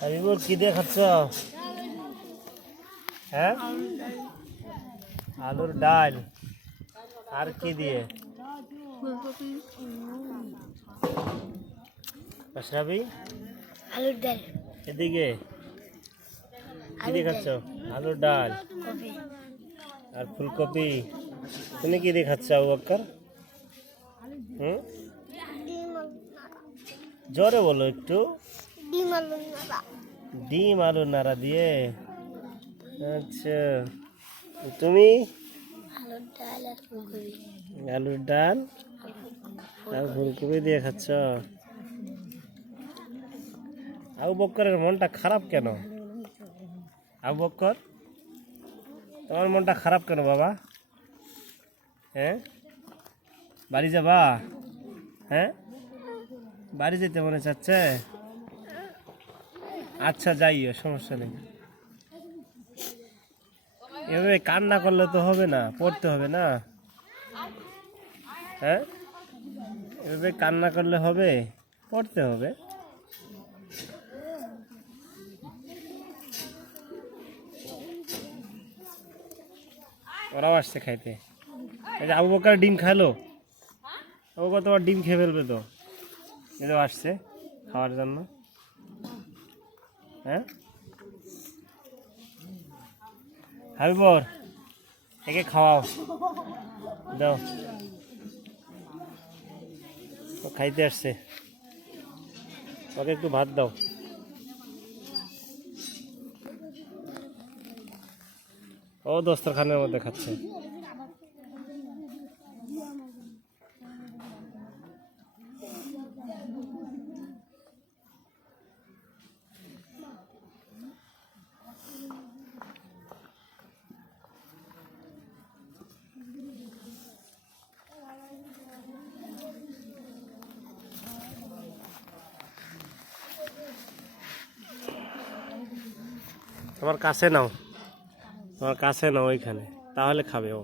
হাবিবুর কি দিয়ে খাচ্ছ? হ্যাঁ? আলুর ডাল। আর কি দিয়ে? আশরাফি আলুর ডাল। এদিকে? কি আলুর ডাল। আর ফুলকপি? তুমি কি দিয়ে খাচ্ছ আবু বক্কর? হুম? জোরে বলো একটু। ডিম আলুর নাড়া। ডিম আলু নাড়া দিয়ে। আচ্ছা। তুমি? আলুর ডাল আর ফুলকপি। আলুর ডাল। আর ফুলকপি দিয়ে খাচ্ছ? আবু বক্করের মনটা খারাপ কেন? আবু বক্কর, তোমার মনটা খারাপ কেন বাবা? হ্যাঁ? বাড়ি যাবা? হ্যাঁ? বাড়ি যেতে মনে চাচ্ছে? আচ্ছা যাইও, সমস্যা নেই। এভাবে কান্না করলে তো হবে না, পড়তে হবে না। হ্যাঁ? এভাবে কান্না করলে হবে? পড়তে হবে। ওরাও আসছে খাইতে। এই যে আবু বকার ডিম খাইলো? আবু বকর তোমার ডিম খেয়ে ফেলবে তো। এটাও আসছে খাওয়ার জন্য। হ্যাঁ? হাবিবর, একে খাওয়াও। দাও। খাইতে আসছে। ওকে একটু ভাত দাও। ও দস্তরখানের মধ্যে খাচ্ছে। তোমার কাছে নাও। তোমার কাছে নাও ওইখানে তাহলে খাবে ও।